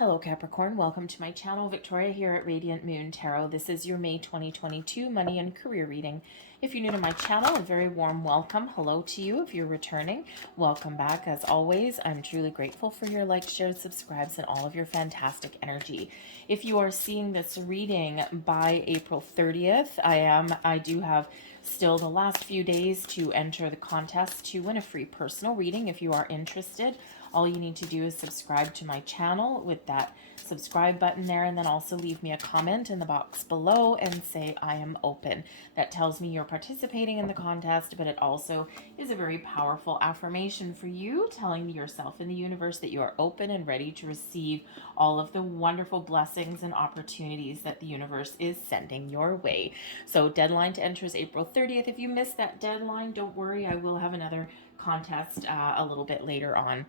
Hello Capricorn, welcome to my channel. Victoria here at Radiant Moon Tarot. This is your May 2022 money and career reading. If you're new to my channel, a very warm welcome. Hello to you. If you're returning, welcome back. As always, I'm truly grateful for your likes, shares, subscribes, and all of your fantastic energy. If you are seeing this reading by April 30th, I do have still the last few days to enter the contest to win a free personal reading. If you are interested, all you need to do is subscribe to my channel with that subscribe button there, and then also leave me a comment in the box below and say I am open. That tells me you're participating in the contest, but it also is a very powerful affirmation for you, telling yourself and the universe that you are open and ready to receive all of the wonderful blessings and opportunities that the universe is sending your way. So deadline to enter is April 30th. If you missed that deadline, don't worry, I will have another contest a little bit later on.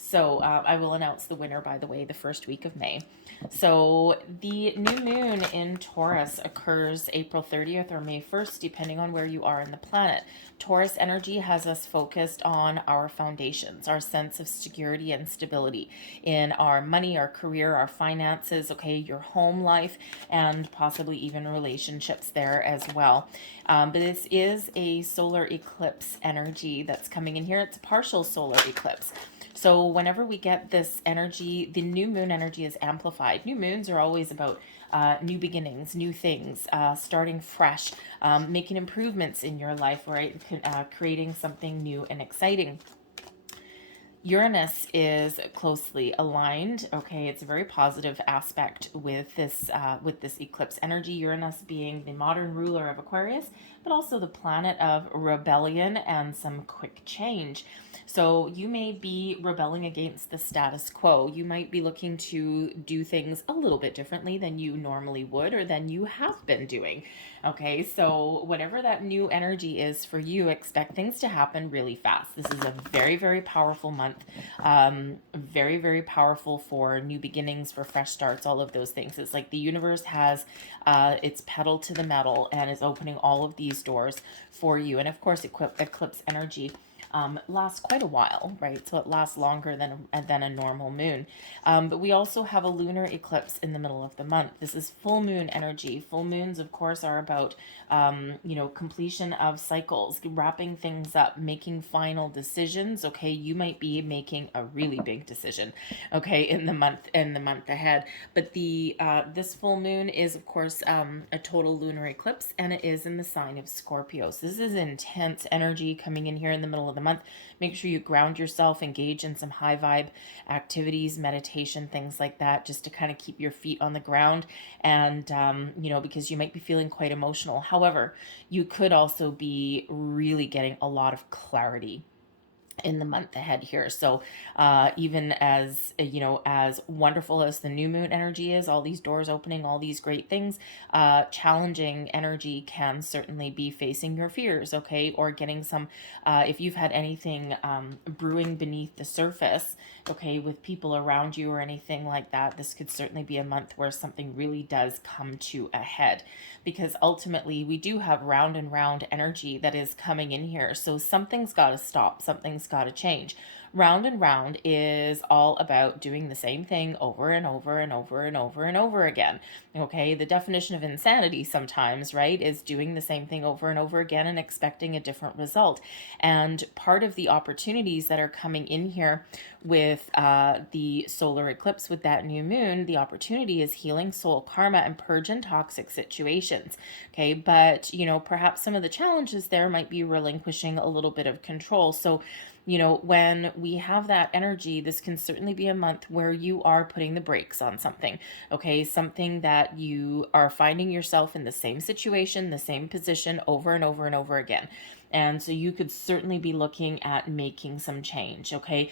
So I will announce the winner, by the way, the first week of May. So the new moon in Taurus occurs April 30th or May 1st, depending on where you are in the planet. Taurus energy has us focused on our foundations, our sense of security and stability in our money, our career, our finances, okay, your home life, and possibly even relationships there as well. But this is a solar eclipse energy that's coming in here. It's a partial solar eclipse. So whenever we get this energy, the new moon energy is amplified. New moons are always about new beginnings, new things, starting fresh, making improvements in your life, right? Creating something new and exciting. Uranus is closely aligned. Okay, it's a very positive aspect with this eclipse energy. Uranus being the modern ruler of Aquarius, but also the planet of rebellion and some quick change. So you may be rebelling against the status quo. You might be looking to do things a little bit differently than you normally would or than you have been doing. Okay, so whatever that new energy is for you, expect things to happen really fast. This is a very, very powerful month. Very, very powerful for new beginnings, for fresh starts, all of those things. It's like the universe has its pedal to the metal and is opening all of these doors for you. And of course, eclipse energy lasts quite a while, right? So it lasts longer than a normal moon. But we also have a lunar eclipse in the middle of the month. This is full moon energy. Full moons, of course, are about, completion of cycles, wrapping things up, making final decisions. Okay, you might be making a really big decision, okay, in the month ahead. But this full moon is, of course, a total lunar eclipse, and it is in the sign of Scorpio. So this is intense energy coming in here in the middle of the month. Make sure you ground yourself, engage in some high vibe activities, meditation, things like that, just to kind of keep your feet on the ground. And because you might be feeling quite emotional. However, you could also be really getting a lot of clarity in the month ahead here. So even as as wonderful as the new moon energy is, all these doors opening, all these great things, challenging energy can certainly be facing your fears, okay, or getting some if you've had anything brewing beneath the surface, okay, with people around you or anything like that, this could certainly be a month where something really does come to a head, because ultimately we do have round and round energy that is coming in here. So something's got to stop, something's got to change. Round and round is all about doing the same thing over and over and over and over and over again. Okay, the definition of insanity sometimes, right, is doing the same thing over and over again and expecting a different result. And part of the opportunities that are coming in here with the solar eclipse, with that new moon, the opportunity is healing soul karma and purging toxic situations. Okay, but perhaps some of the challenges there might be relinquishing a little bit of control. So when we have that energy, this can certainly be a month where you are putting the brakes on something, okay? Something that you are finding yourself in the same situation, the same position over and over and over again. And so you could certainly be looking at making some change, okay?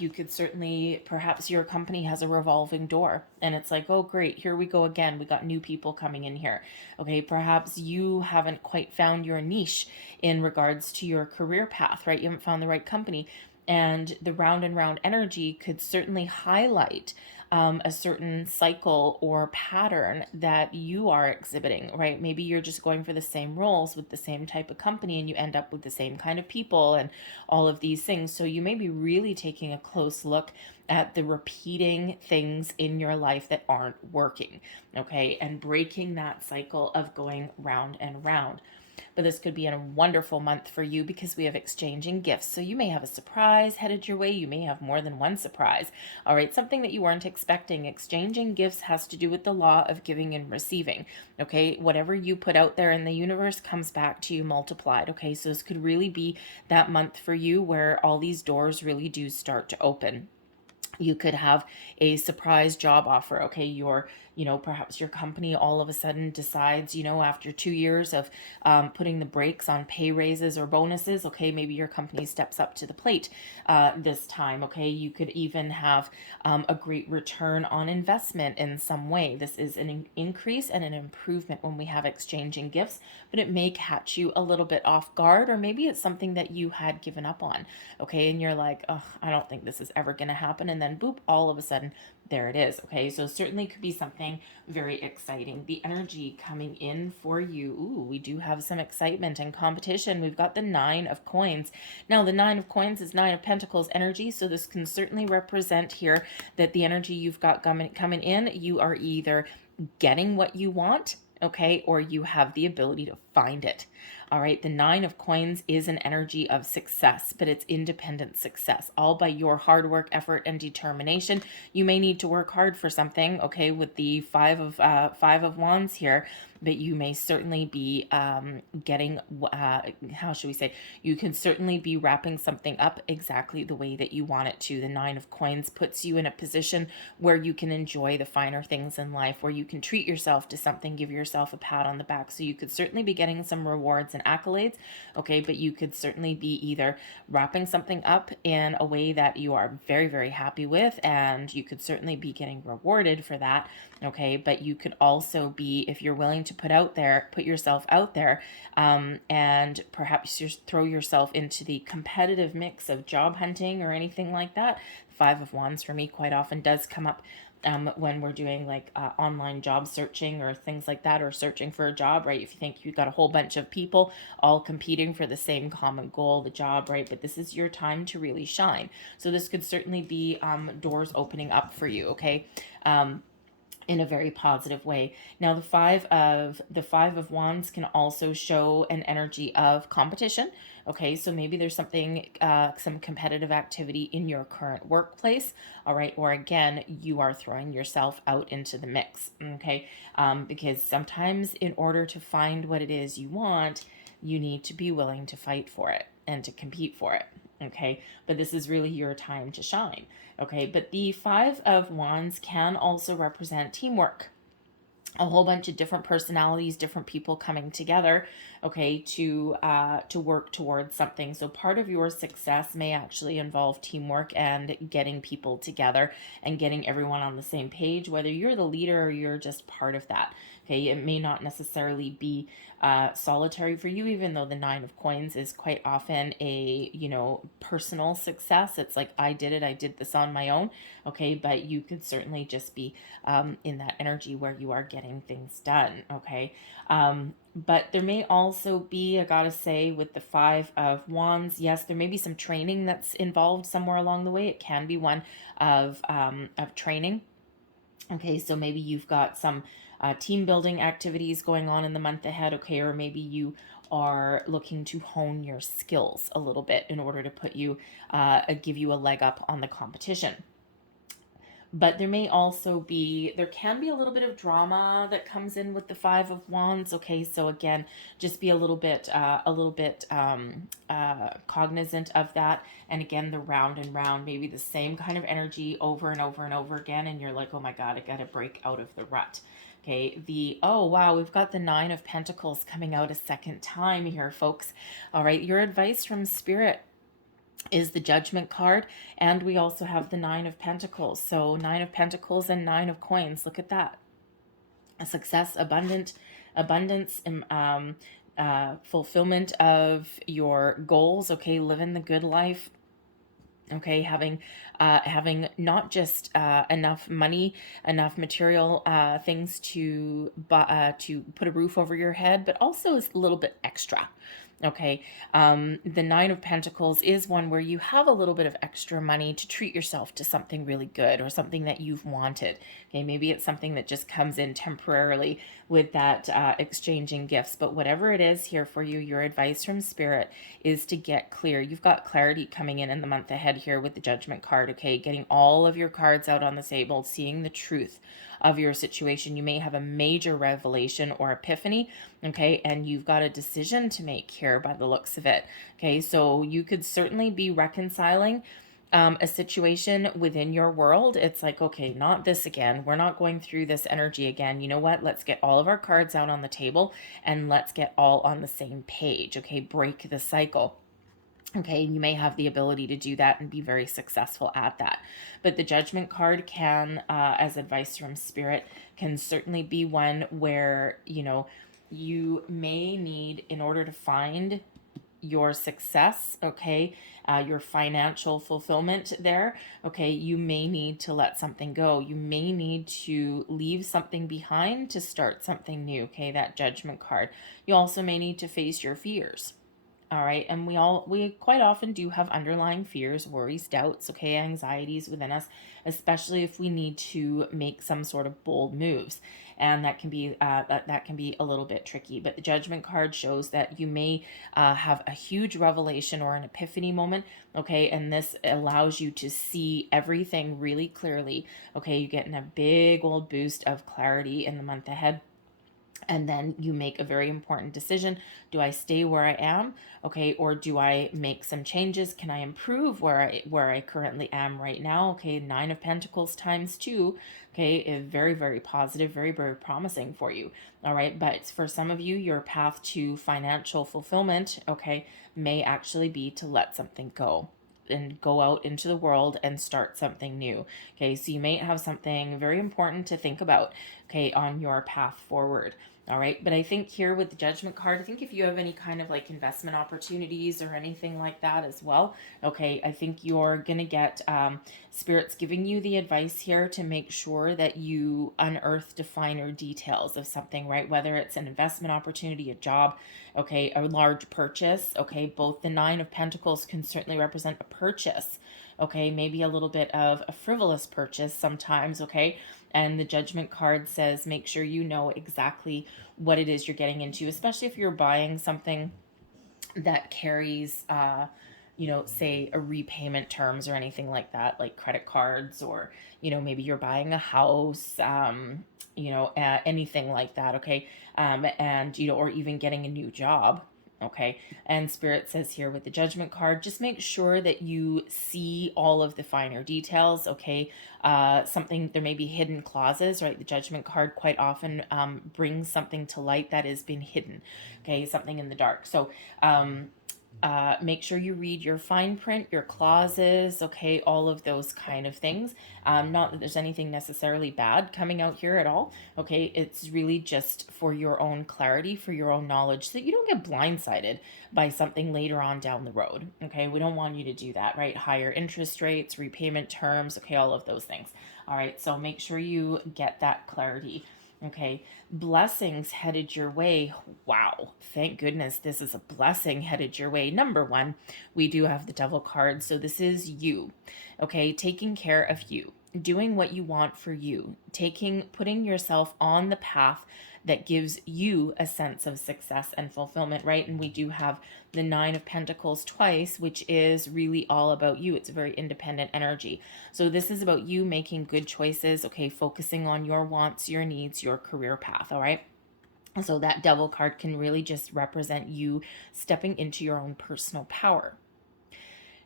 You could certainly, perhaps your company has a revolving door and it's like, oh, great, here we go again. We got new people coming in here, okay? Perhaps you haven't quite found your niche in regards to your career path, right? You haven't found the right company. And the round and round energy could certainly highlight a certain cycle or pattern that you are exhibiting, right? Maybe you're just going for the same roles with the same type of company and you end up with the same kind of people and all of these things. So you may be really taking a close look at the repeating things in your life that aren't working, okay? And breaking that cycle of going round and round. But this could be a wonderful month for you because we have exchanging gifts. So you may have a surprise headed your way. You may have more than one surprise. All right, something that you weren't expecting. Exchanging gifts has to do with the law of giving and receiving. Okay, whatever you put out there in the universe comes back to you multiplied. Okay, so this could really be that month for you where all these doors really do start to open. You could have a surprise job offer. Okay, perhaps your company all of a sudden decides, after 2 years of putting the brakes on pay raises or bonuses, okay, maybe your company steps up to the plate this time. Okay, you could even have a great return on investment in some way. This is an increase and an improvement when we have exchanging gifts, but it may catch you a little bit off guard, or maybe it's something that you had given up on. Okay, and you're like, oh, I don't think this is ever going to happen. And then boop, all of a sudden, there it is. Okay, so certainly could be something very exciting. The energy coming in for you. Ooh, we do have some excitement and competition. We've got the 9 of coins. Now, the 9 of coins is 9 of pentacles energy. So this can certainly represent here that the energy you've got coming in, you are either getting what you want, okay, or you have the ability to find it. All right, the 9 of coins is an energy of success, but it's independent success, all by your hard work, effort, and determination. You may need to work hard for something, okay, with the five of wands here, but you may certainly be getting, how should we say, you can certainly be wrapping something up exactly the way that you want it to. The 9 of coins puts you in a position where you can enjoy the finer things in life, where you can treat yourself to something, give yourself a pat on the back. So you could certainly be getting some rewards and accolades, okay, but you could certainly be either wrapping something up in a way that you are very, very happy with, and you could certainly be getting rewarded for that, okay, but you could also be, if you're willing to put yourself out there, and perhaps you throw yourself into the competitive mix of job hunting or anything like that. 5 of wands for me quite often does come up when we're doing like online job searching or things like that, or searching for a job, right? If you think you've got a whole bunch of people all competing for the same common goal, the job, right? But this is your time to really shine. So this could certainly be doors opening up for you, okay? In a very positive way. Now, the five of wands can also show an energy of competition. Okay, so maybe there's something, some competitive activity in your current workplace. All right, or again, you are throwing yourself out into the mix. Okay, because sometimes in order to find what it is you want, you need to be willing to fight for it and to compete for it. Okay, but this is really your time to shine. Okay, but the 5 of wands can also represent teamwork. A whole bunch of different personalities, different people coming together, okay, to work towards something. So part of your success may actually involve teamwork and getting people together and getting everyone on the same page, whether you're the leader or you're just part of that. Okay, it may not necessarily be solitary for you, even though the 9 of coins is quite often a, personal success. It's like, I did this on my own. Okay, but you could certainly just be in that energy where you are getting things done. Okay, but there may also be, I gotta say, with the 5 of wands, yes, there may be some training that's involved somewhere along the way. It can be one of training. Okay, so maybe you've got some team building activities going on in the month ahead, okay, or maybe you are looking to hone your skills a little bit in order to give you a leg up on the competition. But there can be a little bit of drama that comes in with the 5 of wands. Okay, so again, just be a little bit cognizant of that. And again, the round and round, maybe the same kind of energy over and over and over again, and you're like, oh my God, I got to break out of the rut. Okay, oh wow, we've got the 9 of pentacles coming out a second time here, folks. All right, your advice from Spirit is the Judgment card, and we also have the 9 of pentacles. So 9 of pentacles and 9 of coins. Look at that. A success, abundance, fulfillment of your goals. Okay, living the good life. Okay, having not just enough money, enough material things to put a roof over your head, but also a little bit extra. Okay, the Nine of Pentacles is one where you have a little bit of extra money to treat yourself to something really good or something that you've wanted. Okay, maybe it's something that just comes in temporarily with that exchanging gifts. But whatever it is here for you, your advice from Spirit is to get clear. You've got clarity coming in the month ahead here with the Judgment card. Okay, getting all of your cards out on the table, seeing the truth of your situation. You may have a major revelation or epiphany, okay, and you've got a decision to make here by the looks of it. Okay, so you could certainly be reconciling a situation within your world. It's like, okay, not this again. We're not going through this energy again. You know what? Let's get all of our cards out on the table and let's get all on the same page. Okay, break the cycle. Okay, you may have the ability to do that and be very successful at that. But the Judgment card can, as advice from Spirit, can certainly be one where, you may need, in order to find your success, okay, your financial fulfillment there, okay, you may need to let something go. You may need to leave something behind to start something new, okay, that Judgment card. You also may need to face your fears. All right. And we quite often do have underlying fears, worries, doubts, okay, anxieties within us, especially if we need to make some sort of bold moves. And that can be that can be a little bit tricky. But the Judgment card shows that you may have a huge revelation or an epiphany moment, okay, and this allows you to see everything really clearly. Okay, you're getting a big old boost of clarity in the month ahead. And then you make a very important decision. Do I stay where I am? Okay, or do I make some changes? Can I improve where I currently am right now? Okay, Nine of Pentacles times 2. Okay, is very, very positive, very, very promising for you. All right, but for some of you, your path to financial fulfillment, okay, may actually be to let something go and go out into the world and start something new. Okay, so you may have something very important to think about, okay, on your path forward. All right, but I think here with the Judgment card, I think if you have any kind of like investment opportunities or anything like that as well, okay, I think you're going to get Spirit's giving you the advice here to make sure that you unearth the finer details of something, right? Whether it's an investment opportunity, a job, okay, a large purchase, okay, both the Nine of Pentacles can certainly represent a purchase, okay, maybe a little bit of a frivolous purchase sometimes, okay, and the Judgment card says make sure you know exactly what it is you're getting into, especially if you're buying something that carries say a repayment terms or anything like that, like credit cards, or maybe you're buying a house, anything like that, okay, and or even getting a new job. Okay, and Spirit says here with the Judgment card, just make sure that you see all of the finer details, okay? There may be hidden clauses, right? The Judgment card quite often brings something to light that has been hidden, okay? Something in the dark. So make sure you read your fine print, your clauses, okay, all of those kind of things. Not that there's anything necessarily bad coming out here at all, okay? It's really just for your own clarity, for your own knowledge, so that you don't get blindsided by something later on down the road, okay? We don't want you to do that, right? Higher interest rates, repayment terms, okay, all of those things. All right, so make sure you get that clarity. Okay, blessings headed your way. Wow, thank goodness this is a blessing headed your way. Number one, we do have the Devil card. So this is you, okay, taking care of you, doing what you want for you, putting yourself on the path that gives you a sense of success and fulfillment, right? And we do have the Nine of Pentacles twice, which is really all about you. It's a very independent energy. So this is about you making good choices, okay, focusing on your wants, your needs, your career path, all right? So that Devil card can really just represent you stepping into your own personal power.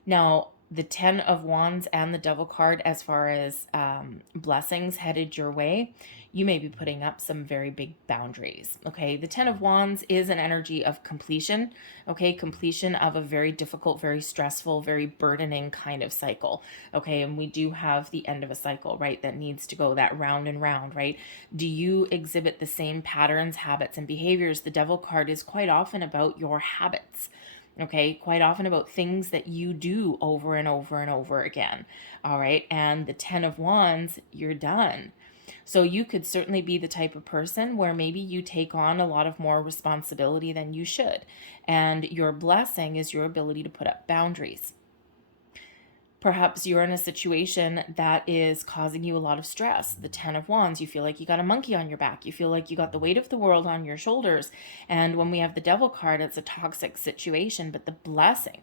Now, the Ten of Wands and the Devil card, as far as blessings headed your way, you may be putting up some very big boundaries, okay? The Ten of Wands is an energy of completion, okay? Completion of a very difficult, very stressful, very burdening kind of cycle, okay? And we do have the end of a cycle, right? That needs to go that round and round, right? Do you exhibit the same patterns, habits, and behaviors? The Devil card is quite often about your habits. Okay, quite often about things that you do over and over and over again. All right, and the 10 of Wands, you're done. So you could certainly be the type of person where maybe you take on a lot of more responsibility than you should. And your blessing is your ability to put up boundaries. Perhaps you're in a situation that is causing you a lot of stress. The 10 of Wands, you feel like you got a monkey on your back. You feel like you got the weight of the world on your shoulders. And when we have the Devil card, it's a toxic situation. But the blessing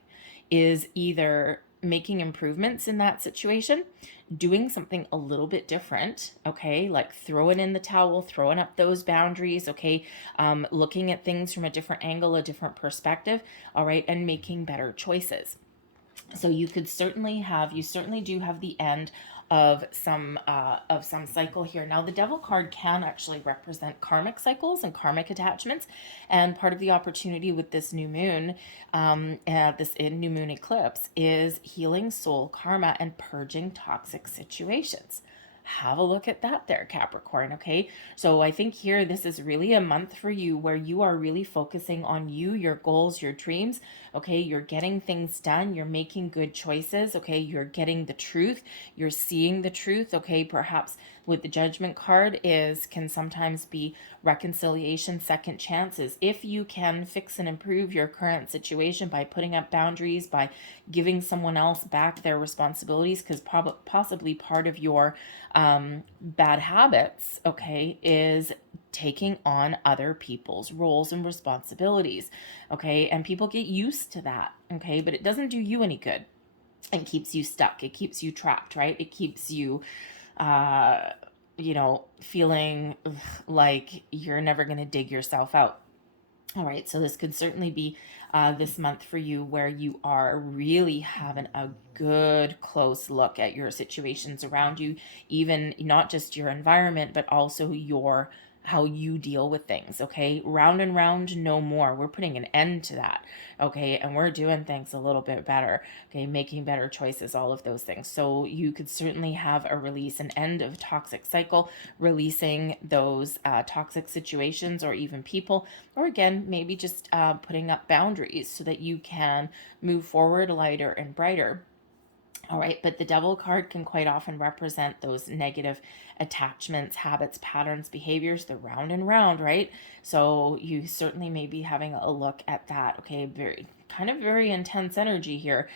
is either making improvements in that situation, doing something a little bit different, okay, like throwing in the towel, throwing up those boundaries, okay, looking at things from a different angle, a different perspective, all right, and making better choices. So you certainly do have the end of some cycle here. Now the Devil card can actually represent karmic cycles and karmic attachments, and part of the opportunity with this new moon, this new moon eclipse, is healing soul karma and purging toxic situations. Have a look at that there, Capricorn, okay? So I think here this is really a month for you where you are really focusing on you, your goals, your dreams, okay? You're getting things done, you're making good choices, okay? You're getting the truth, you're seeing the truth, okay? Perhaps with the Judgment card can sometimes be reconciliation, second chances. If you can fix and improve your current situation by putting up boundaries, by giving someone else back their responsibilities, because possibly part of your bad habits, okay, is taking on other people's roles and responsibilities, okay, and people get used to that, okay, but it doesn't do you any good. It keeps you stuck, it keeps you trapped, right? It keeps you feeling like you're never going to dig yourself out. All right, so this could certainly be this month for you where you are really having a good close look at your situations around you, even not just your environment, but also how you deal with things, okay? Round and round, no more. We're putting an end to that, okay? And we're doing things a little bit better, okay? Making better choices, all of those things. So you could certainly have a release, an end of toxic cycle, releasing those toxic situations or even people, or again, maybe just putting up boundaries so that you can move forward lighter and brighter. All right, but the Devil card can quite often represent those negative attachments, habits, patterns, behaviors. They're round and round, right? So you certainly may be having a look at that. Okay, very intense energy here,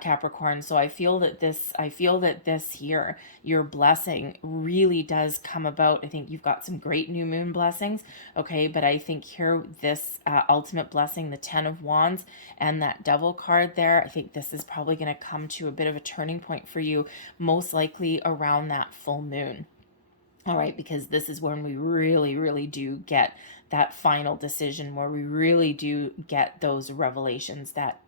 Capricorn. So I feel that this here, your blessing really does come about. I think you've got some great new moon blessings, okay, but I think here this ultimate blessing, the 10 of Wands and that Devil card there, I think this is probably going to come to a bit of a turning point for you, most likely around that full moon. All right, because this is when we really, really do get that final decision, where we really do get those revelations, that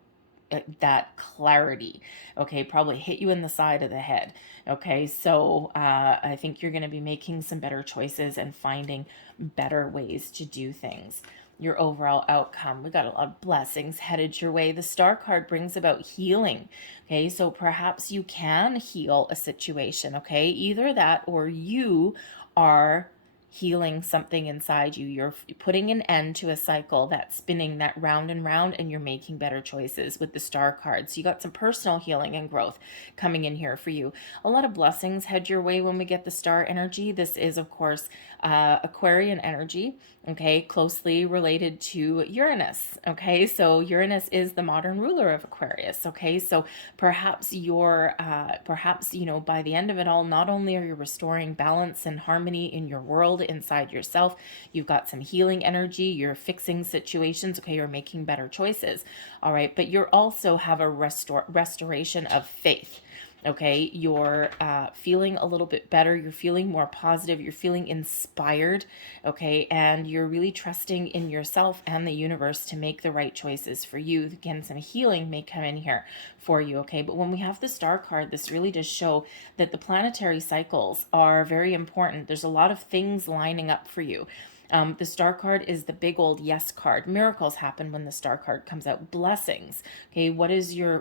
clarity, okay, probably hit you in the side of the head, okay? So I think you're going to be making some better choices and finding better ways to do things. Your overall outcome, we got a lot of blessings headed your way. The Star card brings about healing, okay? So perhaps you can heal a situation, okay? Either that or you are healing something inside you. You're putting an end to a cycle that's spinning that round and round, and you're making better choices with the Star card. So you got some personal healing and growth coming in here for you. A lot of blessings head your way when we get the Star energy. This is, of course, Aquarian energy, okay, closely related to Uranus, okay? So Uranus is the modern ruler of Aquarius, okay? So perhaps by the end of it all, not only are you restoring balance and harmony in your world, inside yourself, you've got some healing energy, you're fixing situations, okay, you're making better choices, all right, but you're also have a restoration of faith. Okay, you're feeling a little bit better, you're feeling more positive, you're feeling inspired, okay, and you're really trusting in yourself and the universe to make the right choices for you. Again, some healing may come in here for you, okay, but when we have the Star card, this really does show that the planetary cycles are very important. There's a lot of things lining up for you. The star card is the big old yes card. Miracles happen when the star card comes out. Blessings. Okay, what is your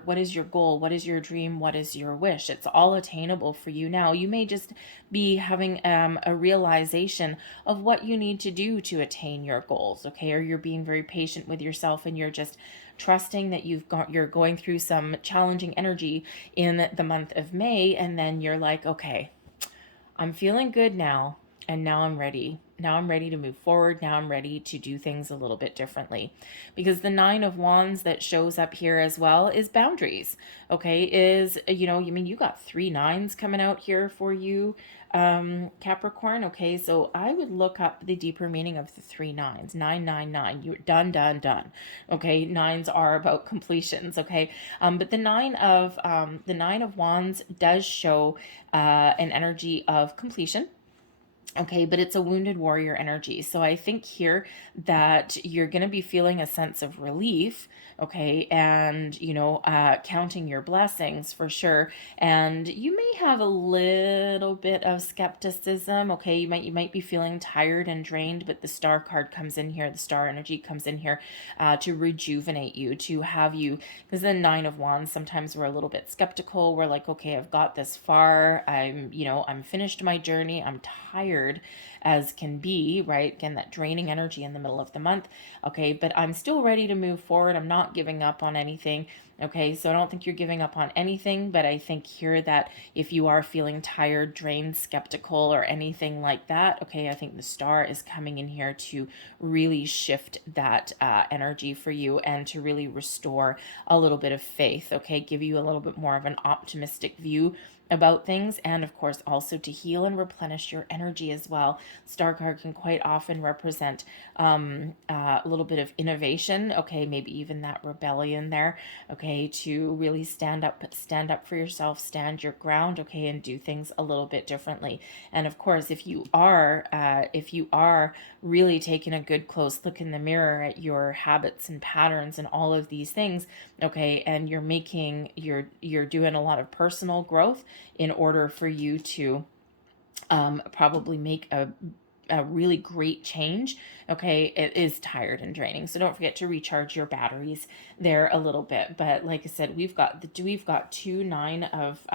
goal? What is your dream? What is your wish? It's all attainable for you now. You may just be having a realization of what you need to do to attain your goals, okay? Or you're being very patient with yourself and you're just trusting that you're going through some challenging energy in the month of May, and then you're like, okay, I'm feeling good now, and now I'm ready. Now I'm ready to move forward. Now I'm ready to do things a little bit differently. Because the Nine of Wands that shows up here as well is boundaries. Okay, you got 3 nines coming out here for you, Capricorn. Okay, so I would look up the deeper meaning of the 3 nines. 999. You're done, done, done. Okay, nines are about completions. Okay, but the Nine of Wands does show an energy of completion. Okay, but it's a wounded warrior energy. So I think here that you're going to be feeling a sense of relief, okay, and, counting your blessings for sure. And you may have a little bit of skepticism, okay, you might be feeling tired and drained, but the star card comes in here, the star energy comes in here to rejuvenate you, to have you, because the Nine of Wands, sometimes we're a little bit skeptical. We're like, okay, I've got this far. I'm finished my journey. I'm tired as can be, right? Again, that draining energy in the middle of the month. Okay, but I'm still ready to move forward. I'm not giving up on anything. Okay, so I don't think you're giving up on anything, but I think here that if you are feeling tired, drained, skeptical, or anything like that, okay, I think the star is coming in here to really shift that energy for you and to really restore a little bit of faith, okay, give you a little bit more of an optimistic view about things, and of course also to heal and replenish your energy as well. Star card can quite often represent a little bit of innovation, okay, maybe even that rebellion there, okay, to really stand up for yourself, stand your ground, okay, and do things a little bit differently. And of course, if you are really taking a good close look in the mirror at your habits and patterns and all of these things, okay, and you're doing a lot of personal growth in order for you to probably make a really great change, okay, it is tired and draining. So don't forget to recharge your batteries there a little bit. But like I said, we've got 2 nine of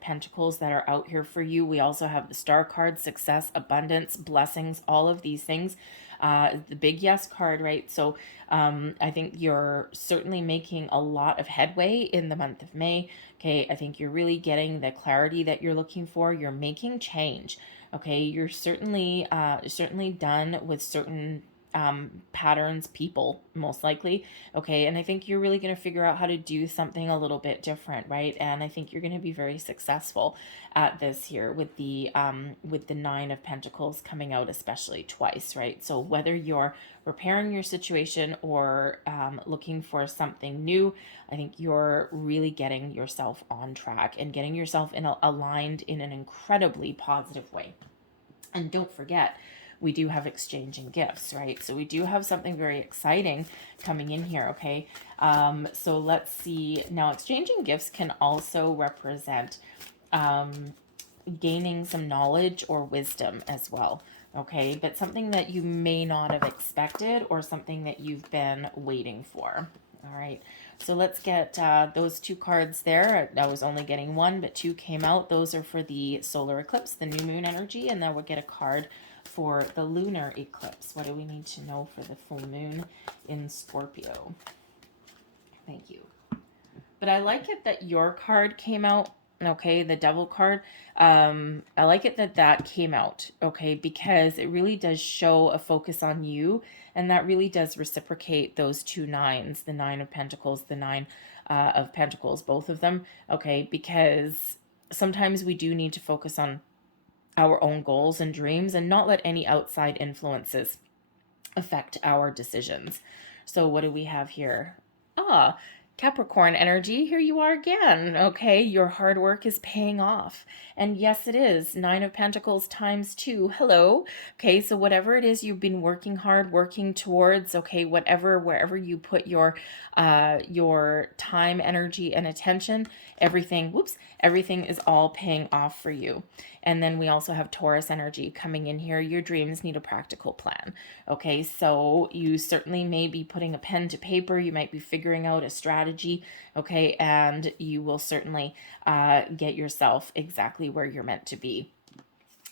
pentacles that are out here for you. We also have the star card, success, abundance, blessings, all of these things. The big yes card, right? So I think you're certainly making a lot of headway in the month of May. Okay, I think you're really getting the clarity that you're looking for. You're making change. Okay, you're certainly done with certain patterns, people, most likely. Okay, and I think you're really going to figure out how to do something a little bit different, right? And I think you're going to be very successful at this here with the Nine of Pentacles coming out, especially twice, right? So whether you're repairing your situation or looking for something new, I think you're really getting yourself on track and getting yourself aligned in an incredibly positive way. And don't forget, we do have exchanging gifts, right? So we do have something very exciting coming in here, okay? So let's see. Now, exchanging gifts can also represent gaining some knowledge or wisdom as well, okay? But something that you may not have expected or something that you've been waiting for, all right? So let's get those 2 cards there. I was only getting 1, but 2 came out. Those are for the solar eclipse, the new moon energy, and then we'll get a card for the lunar eclipse. What do we need to know for the full moon in Scorpio? Thank you. But I like it that your card came out, okay, the devil card. I like it that came out, okay, because it really does show a focus on you, and that really does reciprocate those 2 nines, the Nine of Pentacles, the Nine of Pentacles, both of them, okay, because sometimes we do need to focus on our own goals and dreams and not let any outside influences affect our decisions. So what do we have here? Capricorn energy, here you are again. Okay, your hard work is paying off. And yes, it is. Nine of Pentacles times two. Hello. Okay, so whatever it is you've been working hard, working towards, okay, whatever, wherever you put your time, energy, and attention, everything, whoops, everything is all paying off for you. And then we also have Taurus energy coming in here. Your dreams need a practical plan. Okay, so you certainly may be putting a pen to paper. You might be figuring out a strategy. Okay, and you will certainly get yourself exactly where you're meant to be.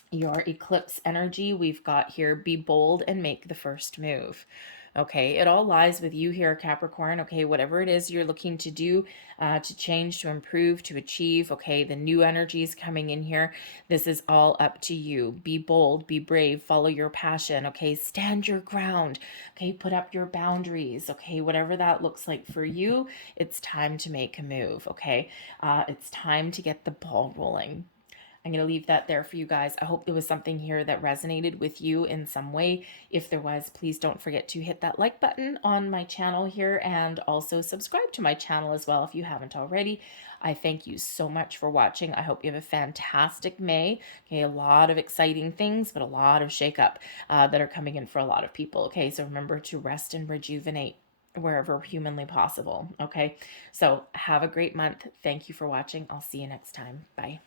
Your eclipse energy, we've got here, be bold and make the first move. Okay, it all lies with you here, Capricorn. Okay, whatever it is you're looking to do, to change, to improve, to achieve. Okay, the new energies coming in here. This is all up to you. Be bold, be brave, follow your passion. Okay, stand your ground. Okay, put up your boundaries. Okay, whatever that looks like for you, it's time to make a move. Okay, it's time to get the ball rolling. I'm going to leave that there for you guys. I hope there was something here that resonated with you in some way. If there was, please don't forget to hit that like button on my channel here and also subscribe to my channel as well if you haven't already. I thank you so much for watching. I hope you have a fantastic May. Okay, a lot of exciting things, but a lot of shakeup that are coming in for a lot of people. Okay, so remember to rest and rejuvenate wherever humanly possible. Okay, so have a great month. Thank you for watching. I'll see you next time. Bye.